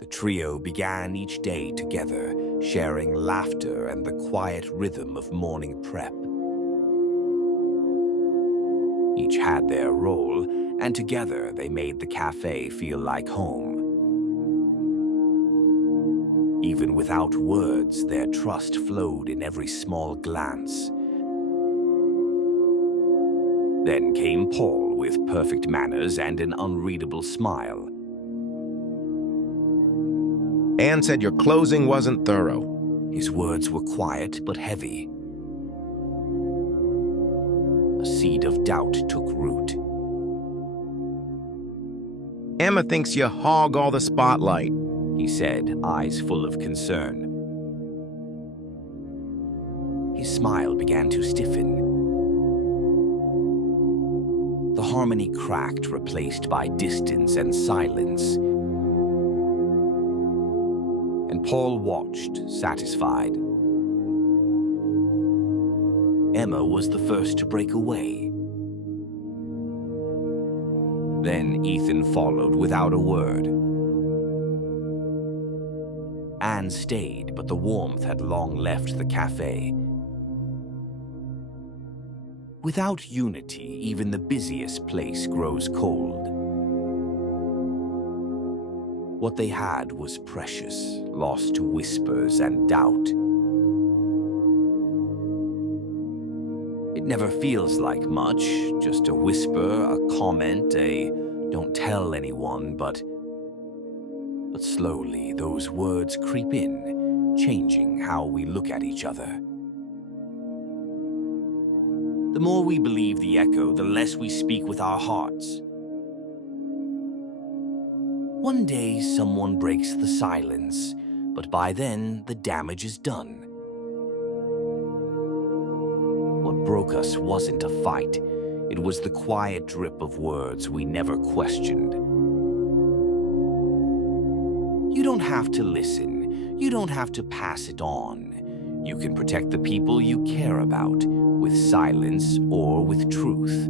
The trio began each day together, sharing laughter and the quiet rhythm of morning prep. Each had their role, and together they made the cafe feel like home. Even without words, their trust flowed in every small glance. Then came Paul with perfect manners and an unreadable smile. Anne said your closing wasn't thorough. His words were quiet but heavy. A seed of doubt took root. Emma thinks you hog all the spotlight, he said, eyes full of concern. His smile began to stiffen. The harmony cracked, replaced by distance and silence. And Paul watched, satisfied. Emma was the first to break away. Then Ethan followed without a word. Anne stayed, but the warmth had long left the cafe. Without unity, even the busiest place grows cold. What they had was precious, lost to whispers and doubt. It never feels like much, just a whisper, a comment, a "don't tell anyone," but slowly those words creep in, changing how we look at each other. The more we believe the echo, the less we speak with our hearts. One day, someone breaks the silence, but by then, the damage is done. What broke us wasn't a fight. It was the quiet drip of words we never questioned. You don't have to listen. You don't have to pass it on. You can protect the people you care about with silence or with truth.